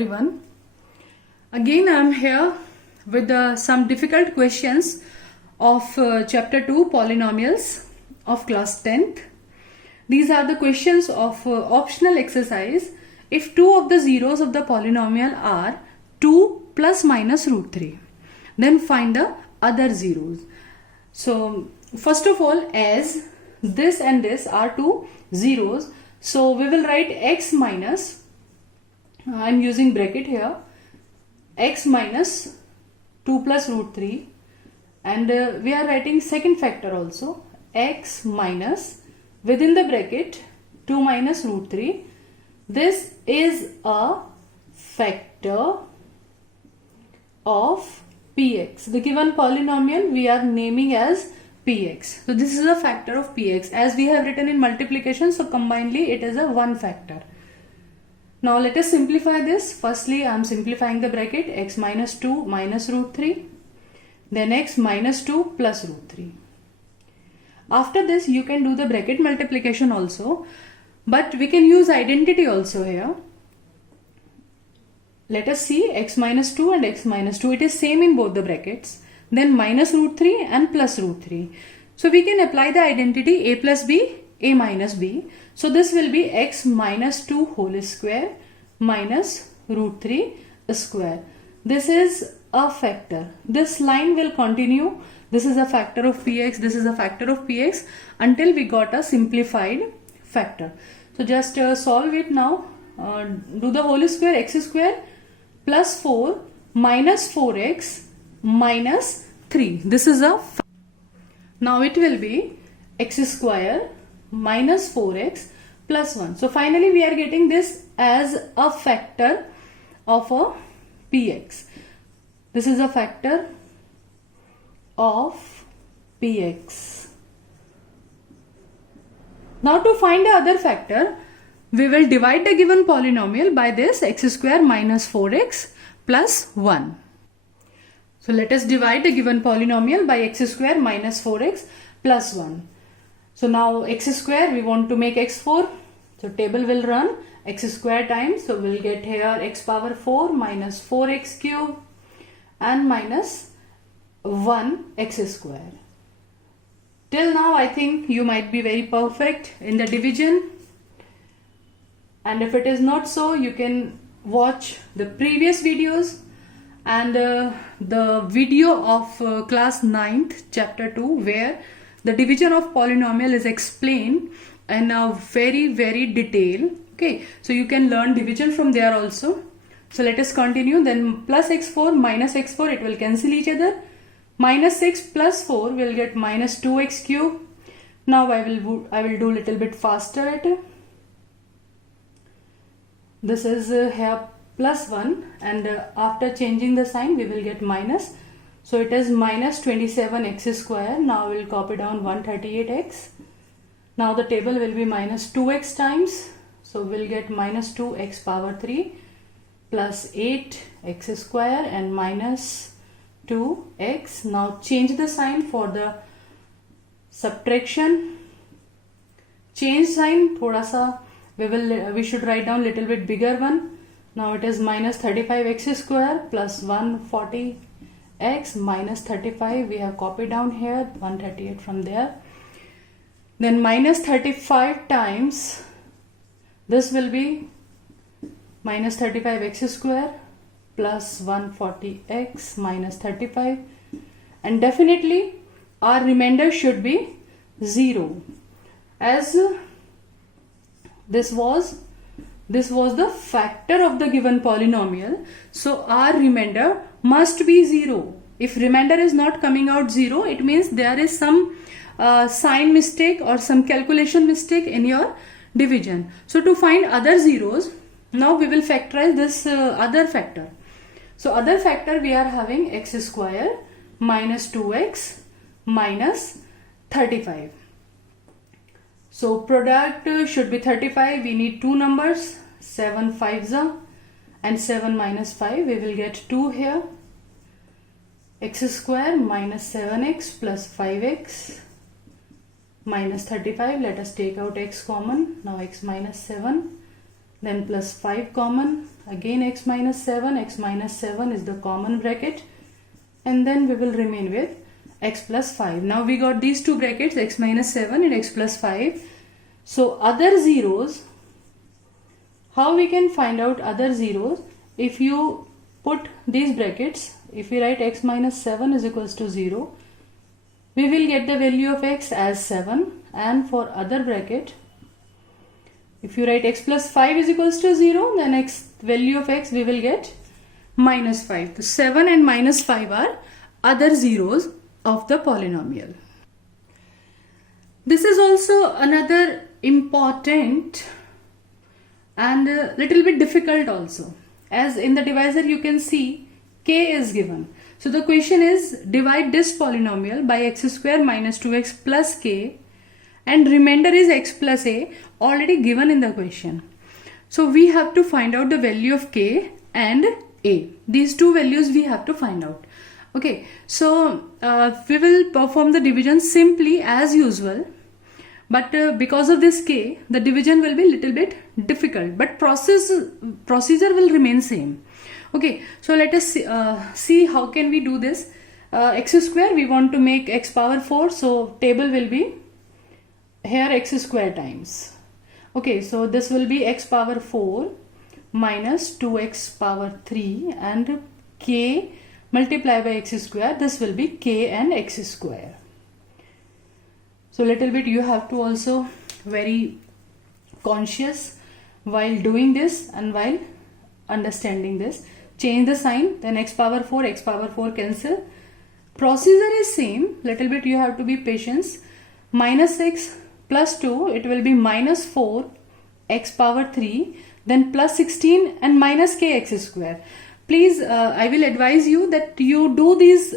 everyone. Again I am here with some difficult questions of chapter 2 Polynomials of class 10th. These are the questions of optional exercise. If two of the zeros of the polynomial are 2 plus minus root 3, then find the other zeros. So first of all, as this and this are two zeros, so we will write x minus, I am using bracket here, x minus 2 plus root 3, and we are writing second factor also, x minus within the bracket 2 minus root 3. This is a factor of px. The given polynomial we are naming as px. So this is a factor of px. As we have written in multiplication, so combinedly it is a one factor. Now let us simplify this. Firstly, I am simplifying the bracket, x minus 2 minus root 3, then x minus 2 plus root 3. After this you can do the bracket multiplication also, but we can use identity also here. Let us see x minus 2 and x minus 2, it is same in both the brackets. Then minus root 3 and plus root 3. So we can apply the identity a plus b, a minus b. So this will be x minus 2 whole square minus root 3 square. This is a factor. This line will continue. This is a factor of px, this is a factor of px until we got a simplified factor. So just solve it now. Do the whole square, x square plus 4 minus 4x minus 3. This is a factor. Now it will be x square minus 4x plus 1. So finally we are getting this as a factor of a px. This is a factor of px. Now to find the other factor, we will divide the given polynomial by this x square minus 4x plus 1. So let us divide the given polynomial by x square minus 4x plus 1. So now x square we want to make x4. So table will run x square times. So we'll get here x power 4 minus 4x cube and minus 1 x square. Till now I think you might be very perfect in the division. And if it is not so, you can watch the previous videos and the video of class 9th chapter 2 where the division of polynomial is explained in a very detail. Okay, so you can learn division from there also. So let us continue. Then plus x4 minus x4, it will cancel each other. Minus 6 plus 4 will get minus 2x cube. Now I will do little bit faster it. This is here plus 1 and after changing the sign we will get minus. So it is minus 27x square. Now we will copy down 138x. Now the table will be minus 2x times. So we will get minus 2x power 3 plus 8x square and minus 2x. Now change the sign for the subtraction. Change sign thoda sa we should write down little bit bigger one. Now it is minus 35x square plus 140x minus 35. We have copied down here 138 from there. Then minus 35 times this will be minus 35x square plus 140x minus 35, and definitely our remainder should be 0 as this was the factor of the given polynomial. So our remainder must be 0. If remainder is not coming out 0, it means there is some sign mistake or some calculation mistake in your division. So to find other zeros, now we will factorize this other factor. So other factor we are having x square minus 2x minus 35. So product should be 35. We need two numbers, 7 5s and 7 minus 5. We will get 2 here. X square minus 7x plus 5x minus 35. Let us take out x common. Now x minus 7 then plus 5 common, again x minus 7 is the common bracket, and then we will remain with x plus 5. Now we got these two brackets, x minus 7 and x plus 5. So other zeros, how we can find out other zeros? If you put these brackets, if we write x minus 7 is equals to 0, we will get the value of x as 7, and for other bracket, if you write x plus 5 is equals to 0, then value of x we will get minus 5. So 7 and minus 5 are other zeros of the polynomial. This is also another important and a little bit difficult also, as in the divisor you can see k is given. So the question is, divide this polynomial by x square minus 2x plus k, and remainder is x plus a, already given in the question. So we have to find out the value of k and a. These two values we have to find out. Okay, so we will perform the division simply as usual, but because of this k, the division will be little bit difficult, but procedure will remain same. Okay, so let us see how can we do this. X square, we want to make x power 4, so table will be here x square times. Okay, so this will be x power 4 minus 2x power 3 and k multiply by x square. This will be k and x square. So little bit you have to also very conscious while doing this and while understanding this. Change the sign, then x power 4 cancel. Procedure is same, little bit you have to be patient. Minus x plus 2, it will be minus 4 x power 3, then plus 16 and minus k x square. Please, I will advise you that you do these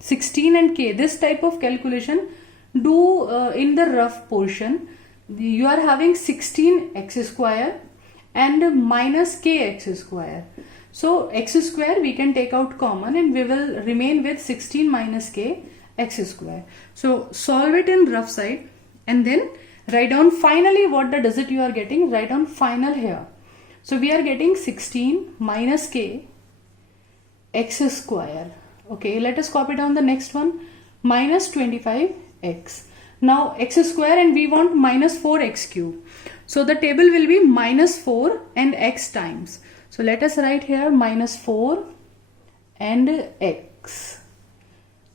16 and k, this type of calculation, do in the rough portion. You are having 16 x square and minus k x square. So x square we can take out common and we will remain with 16 minus k x square. So solve it in rough side and then write down finally what the digit you are getting, write down final here. So we are getting 16 minus k x square. Okay, let us copy down the next one, minus 25x. Now x square and we want minus 4x cube. So the table will be minus 4 and x times. So let us write here minus 4 and x.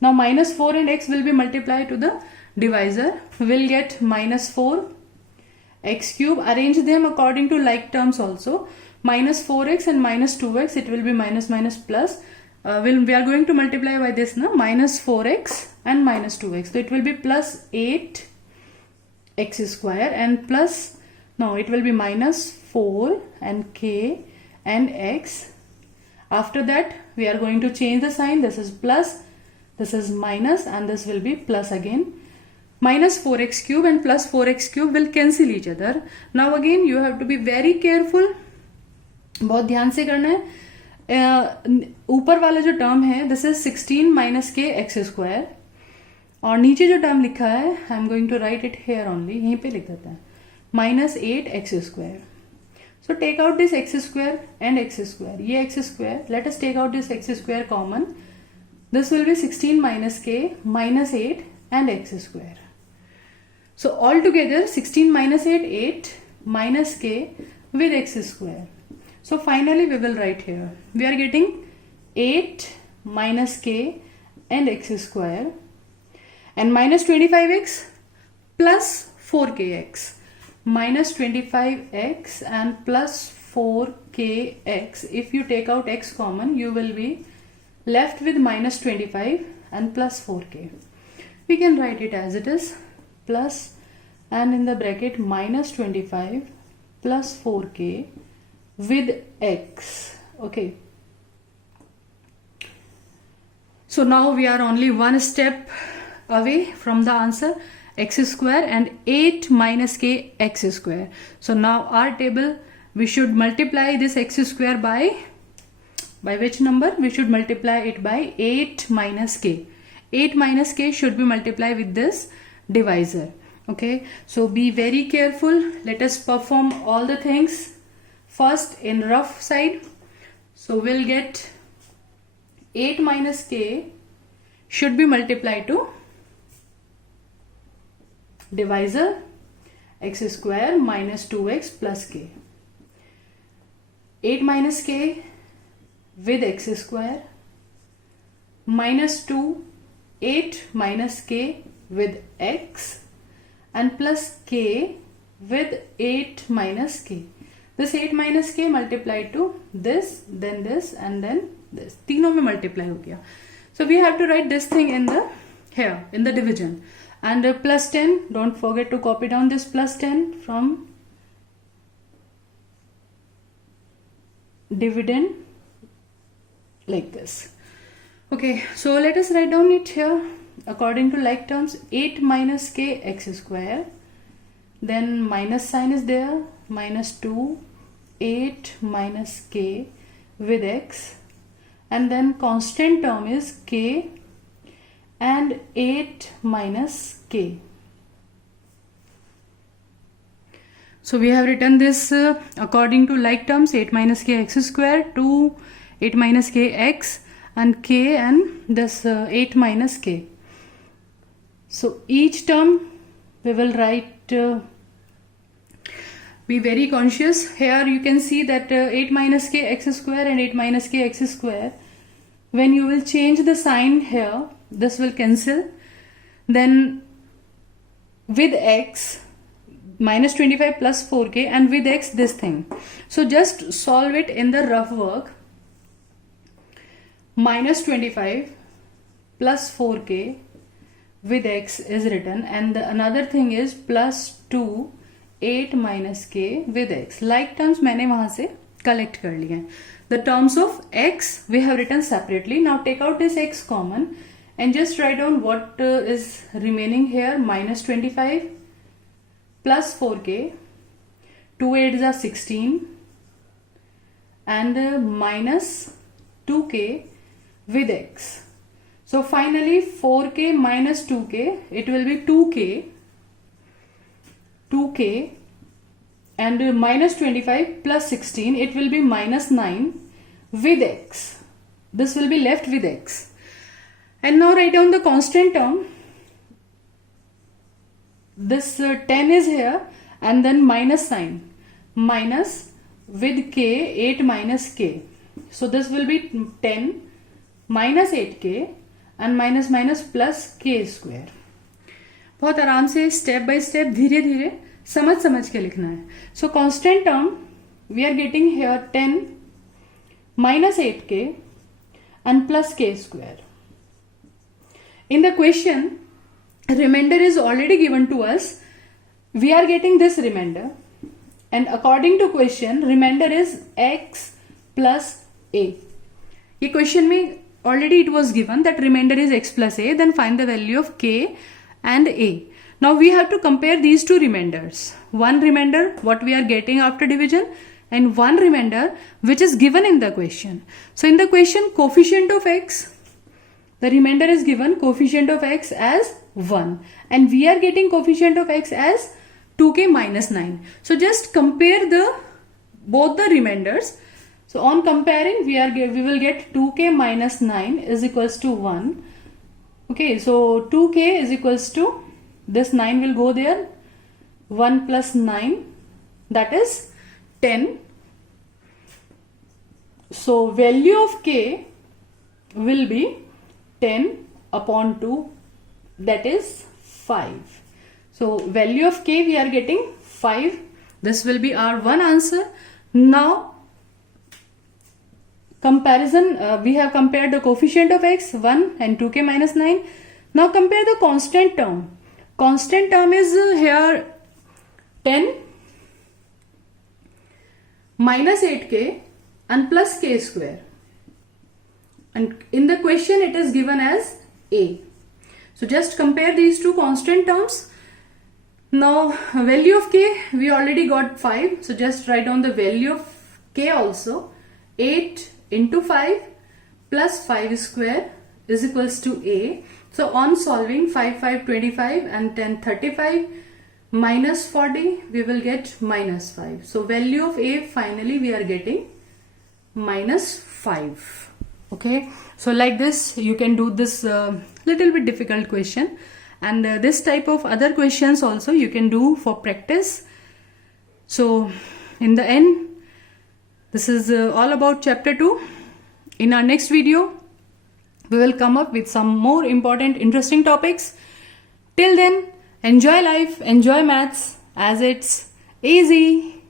Now minus 4 and x will be multiplied to the divisor. We will get minus 4 x cube. Arrange them according to like terms also. Minus 4x and minus 2x, it will be minus minus plus. We are going to multiply by this now, minus 4x and minus 2x. So it will be plus 8 x square and plus, no, it will be minus 4 and k and x. After that we are going to change the sign. This is plus, this is minus, and this will be plus again. Minus 4x cube and plus 4x cube will cancel each other. Now again you have to be very careful, बहुत ध्यान से करना है. ऊपर वाला जो term है this is 16 minus k x square, और नीचे जो टर्म लिखा है I am going to write it here only, यहीं पे लिख देते हैं, minus 8 x square. So take out this x square and x square, ये x square, let us take out this x square common. This will be 16 minus k minus 8 and x square. So all together 16 minus 8 minus k with x square. So finally we will write here, we are getting 8 minus k and x square and minus 25x plus 4kx, minus 25x and plus 4kx. If you take out x common, you will be left with minus 25 and plus 4k. We can write it as it is, plus and in the bracket minus 25 plus 4k with x. Okay, so now we are only one step away from the answer, x square and 8 minus k x square. So now our table, we should multiply this x square by which number? We should multiply it by 8 minus k. 8 minus k should be multiplied with this divisor. Okay, so be very careful. Let us perform all the things first in rough side. So we'll get 8 minus k should be multiplied to divisor x square minus 2x plus k. 8 minus k with x square minus 2, 8 minus k with x and plus k with 8 minus k. This 8 minus k multiplied to this, then this and then this. तीनों में multiply हो गया. So we have to write this thing in the here in the division. And plus 10, don't forget to copy down this plus 10 from dividend like this. Okay, so let us write down it here according to like terms. 8 minus k x square, then minus sign is there, minus 2, 8 minus k with x, and then constant term is k and 8 minus k. So we have written this according to like terms. 8 minus k x square, 2, 8 minus k x and k, and this 8 minus k. So each term we will write, be very conscious. Here you can see that 8 minus k x square and 8 minus k x square, when you will change the sign here, this will cancel. Then with x, minus 25 plus 4k, and with x this thing. So just solve it in the rough work. Minus 25 plus 4k with x is written, and another thing is plus 2, 8 minus k with x. Like terms मैंने वहाँ से collect कर लिए हैं. The terms of x we have written separately. Now take out this x common and just write down what is remaining here. Minus 25 plus 4k, 2 8s are 16, and minus 2k with x. So finally 4k minus 2k, it will be 2k, and minus 25 plus 16, it will be minus 9 with x. This will be left with x. And now write down the constant term. This 10 is here, and then minus sign, minus with k, 8 minus k. So this will be 10 minus 8k and minus minus plus k square. बहुत आराम से step by step धीरे धीरे समझ के लिखना है. So constant term we are getting here 10 minus 8k and plus k square. In the question, remainder is already given to us. We are getting this remainder, and according to question, remainder is x plus a. ये question में already it was given that remainder is x plus a. Then find the value of k and a. Now we have to compare these two remainders. One remainder what we are getting after division, and one remainder which is given in the question. So in the question, coefficient of x, the remainder is given coefficient of x as 1, and we are getting coefficient of x as 2k minus 9. So just compare both the remainders. So on comparing, we will get 2k minus 9 is equals to 1. Okay, so 2k is equals to, this 9 will go there, 1 plus 9, that is 10. So value of k will be 10 upon 2, that is 5. So value of k we are getting 5. This will be our one answer. Now comparison, we have compared the coefficient of x 1 and 2k minus 9. Now compare the constant term. Constant term is here 10 minus 8k and plus k square, and in the question it is given as a. So just compare these two constant terms. Now value of k we already got 5, so just write down the value of k also. 8 into 5 plus 5 square is equals to a. So on solving, 5 5 25 and 10 35, minus 40, we will get minus 5. So value of a finally we are getting minus 5. Okay, so like this you can do this little bit difficult question, and this type of other questions also you can do for practice. So in the end, this is all about chapter 2. In our next video, we will come up with some more important, interesting topics. Till then, enjoy life, enjoy maths as it's easy.